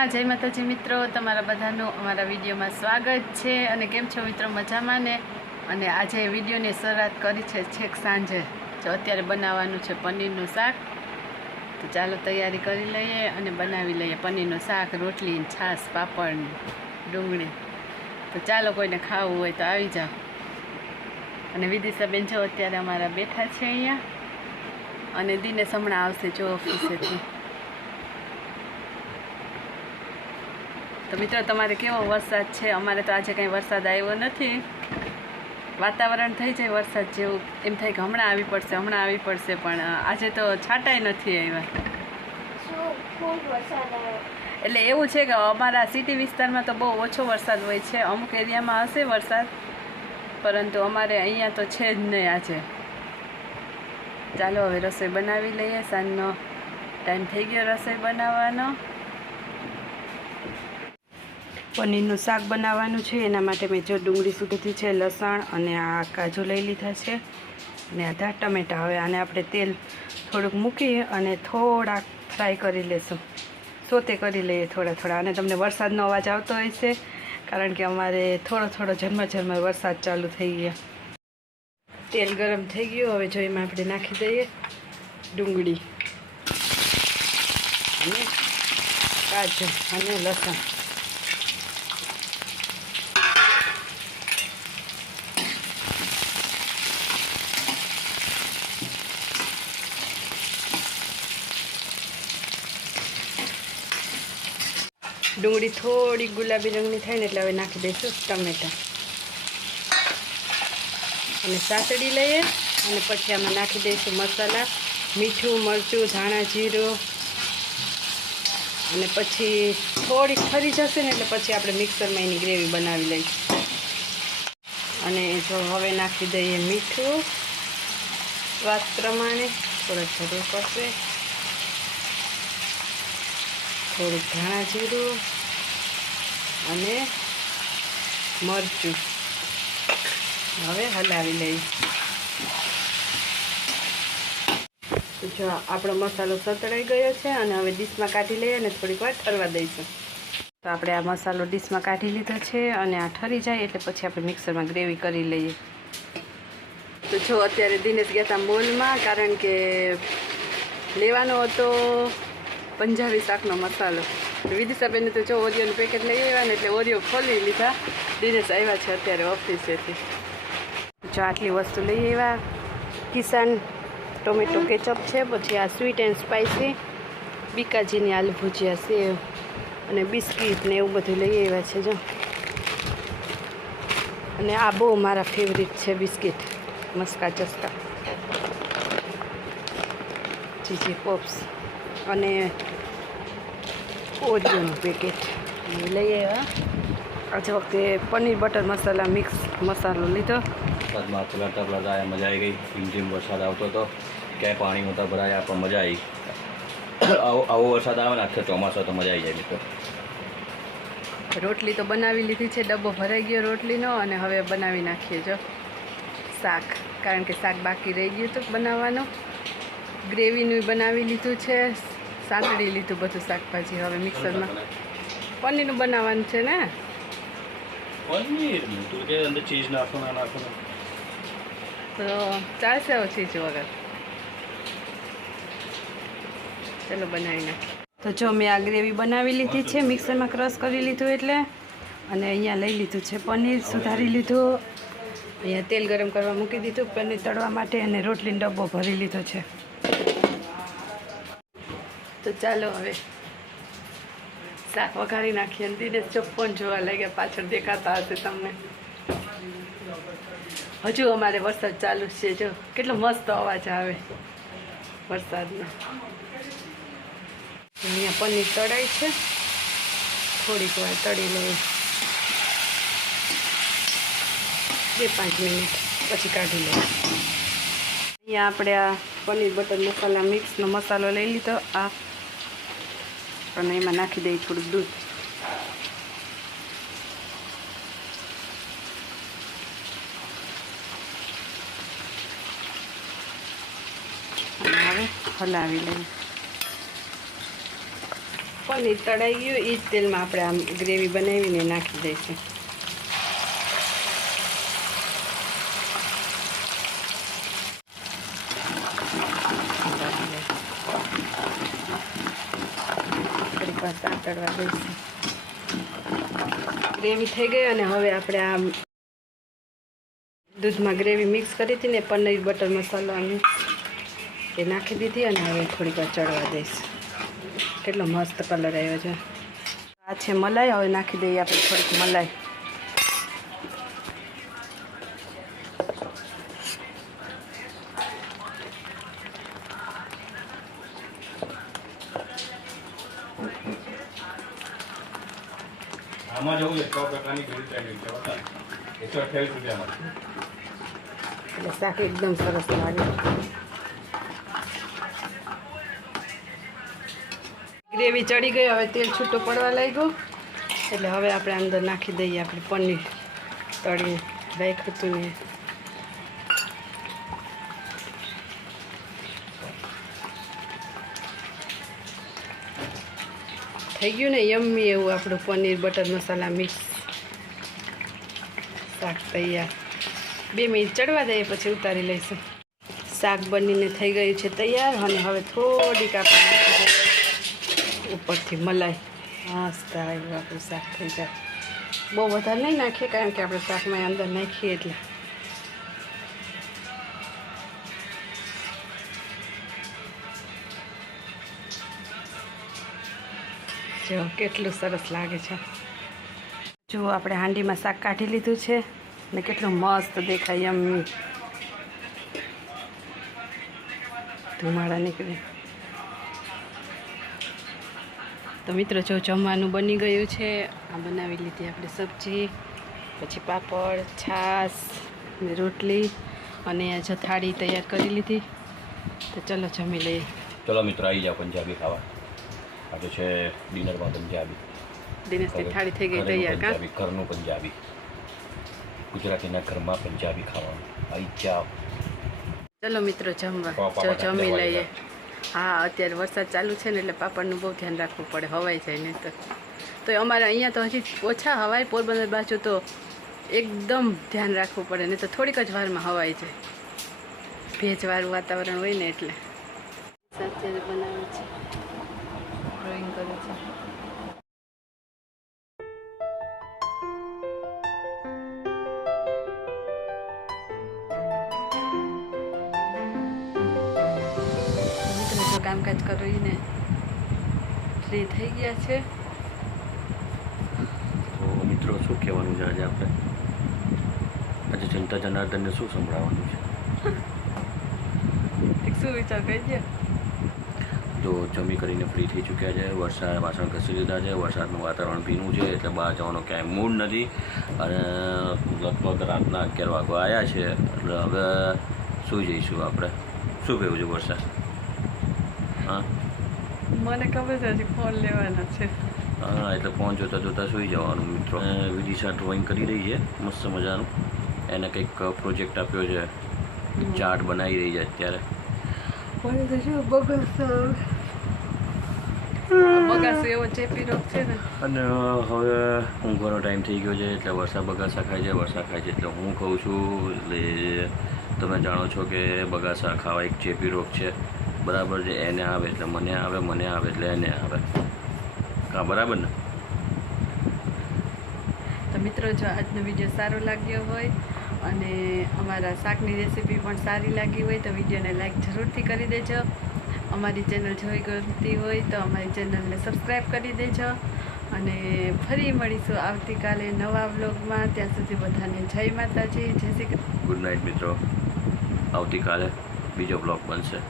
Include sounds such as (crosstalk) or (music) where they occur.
શ્રી જય માતાજી મિત્રો, તમારા બધાનું અમારા વિડીયોમાં સ્વાગત છે અને કેમ છો મિત્રો? મજામાં ને? અને આજે વિડીયોની શરૂઆત કરી છે છેક સાંજે. જો અત્યારે બનાવવાનું છે પનીરનું શાક. તો ચાલો તૈયારી કરી લઈએ અને બનાવી લઈએ પનીરનું શાક, રોટલી, છાશ, પાપડ, ડુંગળી. તો ચાલો કોઈને ખાવું હોય તો આવી જાઓ. અને વિદિશાબેન જો અત્યારે અમારા બેઠા છે અહીંયા. અને દિનેશ હમણાં આવશે જો ઓફિસેથી. તો મિત્રો તમારે કેવો વરસાદ છે? અમારે તો આજે કંઈ વરસાદ આવ્યો નથી. વાતાવરણ થઈ જાય વરસાદ જેવું. એમ થાય કે હમણાં આવી પડશે હમણાં આવી પડશે પણ આજે તો છાંટાય નથી આવ્યો. એટલે એવું છે કે અમારા સિટી વિસ્તારમાં તો બહુ ઓછો વરસાદ હોય છે. અમુક એરિયામાં હશે વરસાદ પરંતુ અમારે અહીંયા તો છે જ નહીં આજે. ચાલો હવે રસોઈ બનાવી લઈએ. સાંજનો ટાઈમ થઈ ગયો રસોઈ બનાવવાનો. પનીરનું શાક બનાવવાનું છે. એના માટે મેં જો ડુંગળી સુધીથી છે, લસણ અને આ કાજુ લઈ લીધા છે. અને આધા ટમેટા. હવે આને આપણે તેલ થોડુંક મૂકી અને થોડાક ફ્રાય કરી લેશું. સોતે કરી લઈએ થોડા થોડા. અને તમને વરસાદનો અવાજ આવતો હોય છે, કારણ કે અમારે થોડો થોડો ઝરમર ઝરમર વરસાદ ચાલુ થઈ ગયા. તેલ ગરમ થઈ ગયું. હવે જો એમાં આપણે નાખી દઈએ ડુંગળી. અને કાજુ અને લસણ. ડુંગળી થોડી ગુલાબી રંગની થાય ને એટલે હવે નાખી દઈશું ટમેટા. અને સાસડી લઈએ અને પછી આમાં નાખી દઈશું મસાલા, મીઠું, મરચું, ધાણા, જીરું. અને પછી થોડીક ફરી જશે ને એટલે પછી આપણે મિક્સરમાં એની ગ્રેવી બનાવી લઈશું. અને જો હવે નાખી દઈએ મીઠું. સ્વાદ પ્રમાણે થોડોક જરૂર પડશે થોડુંક ધાણા જીરું અને મરચું. હવે હલાવી લઈએ જો આપણો મસાલો સતળાઈ ગયો છે અને હવે ડીશમાં કાઢી લઈએ અને થોડીક વાર ઠરવા દઈશું. તો આપણે આ મસાલો ડીશમાં કાઢી લીધો છે અને આ ઠરી જાય એટલે પછી આપણે મિક્સરમાં ગ્રેવી કરી લઈએ. તો જો અત્યારે દિનેશ ગયા હતા મોલમાં કારણ કે લેવાનો હતો પંજાબી શાકનો મસાલો. વિદિશાબેને તો જો ઓરિયોનું પેકેટ લઈ આવ્યા ને એટલે ઓરિયો ખોલી લીધા. દિનેશ આવ્યા છે અત્યારે ઓફિસેથી. જો આટલી વસ્તુ લઈ આવ્યા. કિસાન ટોમેટો કેચઅપ છે, પછી આ સ્વીટ એન્ડ સ્પાઇસી બીકાજીની આલુ ભુજિયા સેવ અને બિસ્કીટ ને એવું બધું લઈ આવ્યા છે, જો. અને આ બહુ મારા ફેવરિટ છે biscuit, Maska Chaska. Cheesy pops. અને ઓરિયોનું પેકેટ એ લઈ આવ્યા? આજે વખતે પનીર બટર મસાલા મિક્સ મસાલો લીધો. વરસાદમાં પલળતા પલળતા આયા મજા આવી ગઈ. ધીમ ધીમ વરસાદ આવતો હતો ક્યાંય પાણી નહોતા ભરાયા પણ મજા આવી આવો આવો વરસાદ આવે ને આખે ચોમાસો તો મજા આવી જાય મિત્રો. રોટલી તો બનાવી લીધી છે ડબ્બો ભરાઈ ગયો રોટલીનો અને હવે બનાવી નાખીએ જો શાક. કારણ કે શાક બાકી રહી ગયું હતું બનાવવાનું. ગ્રેવીનું બનાવી લીધું છે સાંતળી લીધું બધું શાકભાજી હવે મિક્સરમાં. પનીરનું બનાવવાનું છે ને? તું નાખો નાખો. ચાલશે ઓછી જ વગર. ચલો બનાવી નાખીએ. તો જો મેં આ ગ્રેવી બનાવી લીધી છે મિક્સરમાં ક્રશ કરી લીધું એટલે. અને અહીંયા લઈ લીધું છે પનીર સુધારી લીધું. અહીંયા તેલ ગરમ કરવા મૂકી દીધું પનીર તળવા માટે અને રોટલીનો ડબ્બો ભરી લીધો છે. તો ચાલો હવે શાક વઘારી નાખીએ અને દિનેશ ચોપ્પન જોવા લાગ્યા, પાછળ દેખાતા હશે તમને. હજુ અમારે વરસાદ ચાલુ છે, જો કેટલો મસ્ત અવાજ આવે વરસાદનો. અહીંયા પનીર તળાય છે. થોડીક વાર તળી લઈએ. બે પાંચ મિનિટ પછી કાઢી લઈએ. અહીંયા આપણે આ પનીર બટર મસાલા મિક્સનો મસાલો લઈ લીધો. આ અને એમાં નાખી દઈએ થોડુંક દૂધ. હવે હલાવી લઈએ. પનીર તળાઈ ગયું એ જ તેલમાં આપણે આમ ગ્રેવી બનાવીને નાખી દઈશું. વાર દઈશું ગ્રેવી થઈ ગઈ અને હવે આપણે આ દૂધમાં ગ્રેવી મિક્સ કરી હતી ને પનીર બટર મસાલો એ નાખી દીધી અને હવે થોડીક વાર ચડવા દઈશ. કેટલો મસ્ત કલર આવ્યો છે. આ છે મલાઈ, હવે નાખી દઈએ આપણે થોડીક મલાઈ. આમાં જવું છે સો પ્રકારની ઘણી ટ્રેનિંગ છે બતા એકસો અઠ્યાવીસ રૂપિયામાં એટલે શાક એકદમ સરસ લાગે. ગ્રેવી ચડી ગઈ, હવે તેલ છૂટો પડવા લાગ્યો. એટલે હવે આપણે અંદર નાખી દઈએ આપણે પનીર તળીને રાખ્યું હતું ને થઈ ગયું ને યમ્મી એવું આપણું પનીર બટર મસાલા મિક્સ શાક તૈયાર. બે મિનિટ ચડવા દઈએ પછી ઉતારી લઈશું. શાક બનીને થઈ ગયું છે તૈયાર, અને હવે થોડીક આપણે ઉપરથી મલાઈ. મસ્ત આવ્યું આપણું શાક થઈ જાય. બહુ વધારે નહીં નાખીએ, કારણ કે આપણે શાકમાં અંદર નાખીએ એટલે. જો, કેટલું સરસ લાગે છે. જો, આપણે હાંડીમાં શાક કાઢી લીધું છે ને કેટલું મસ્ત દેખાય એમ. ધુમાડા નીકળે. તો મિત્રો, જો જમવાનું બની ગયું છે. આ બનાવી લીધી આપણે સબ્જી, પછી પાપડ, છાશ ને રોટલી અને આ જથાળી તૈયાર કરી લીધી. તો ચલો જમી લઈએ. ચલો મિત્રો આવી જાઓ પંજાબી ખાવા. આજે છે ડિનરમાં પંજાબી. દિનેશની થાળી થઈ ગઈ તૈયાર કા? પંજાબી ઘરનું પંજાબી. ગુજરાતીના ઘરમાં પંજાબી ખાવાનું. જાઓ. ચલો મિત્રો જમવા. જો જમી લઈએ. હા અત્યારે વરસાદ ચાલુ છે ને એટલે પાપડનું બહુ ધ્યાન રાખવું પડે હવાઈ જાય નહીં તો. તો અમારે અહીંયા તો હજી ઓછા હવાય પોરબંદર બાજુ તો એકદમ ધ્યાન રાખવું પડે નહીં તો થોડીક જ વારમાં હવાઈ જાય. ભેજવાળું વાતાવરણ હોય ને એટલે. અત્યારે બનાવે છે ડ્રોઈંગ કરું છું. કામકાજ કરીને ફ્રી થઈ ગયા છે. તો મિત્રો શું કહેવાનું છે આજે આપણે? આજે જનતા જનાર્દનને શું સંભળાવવાનું છે? (laughs) એક શું વિચાર કરી દે? જો જમી કરીને ફ્રી થઈ ચૂક્યા છે. વરસાદ વાસણ ઘસી લીધા છે. વરસાદનું વાતાવરણ ભીનું છે એટલે બહાર જવાનો ક્યાંય મૂડ નથી. અને લગભગ રાતના અગિયાર વાગો આવ્યા છે એટલે હવે શું જઈશું આપણે. શું કહેવું છે વરસાદ? હા? મને ખબર છે હજી ફોન લેવાના છે. હા એટલે ફોન જોતાં જોતાં સુઈ જવાનું મિત્રો. વિદિશા ડ્રોઈંગ કરી રહી છે મસ્ત મજાનું. એને કંઈક પ્રોજેક્ટ આપ્યો છે. ચાર્ટ બનાવી રહી છે અત્યારે. મને બગલ શું બગાસ બગાસ એવો ચેપી રોગ છે ને અને હવે ઊંઘવાનો ટાઈમ થઈ ગયો છે એટલે વરસાદ બગાસા ખાય છે વરસાદ ખાય છે એટલે હું કહું છું એટલે તમે જાણો છો કે બગાસા ખાવા એક ચેપી રોગ છે. બરાબર છે એને આવે એટલે મને આવે મને આવે એટલે એને આવે. હા બરાબર ને? તો મિત્રો જો આજનો વીડિયો સારો લાગ્યો હોય અને અમારા શાકની રેસીપી પણ સારી લાગી હોય તો વિડીયોને લાઈક જરૂરથી કરી દેજો. અમારી ચેનલ જોઈ ગમતી હોય તો અમારી ચેનલને સબસ્ક્રાઈબ કરી દેજો અને ફરી મળીશું આવતીકાલે નવા વ્લોગમાં. ત્યાં સુધી બધાને જય માતાજી, જય શ્રી ગુડ નાઇટ મિત્રો. આવતીકાલે બીજો બ્લોગ બનશે.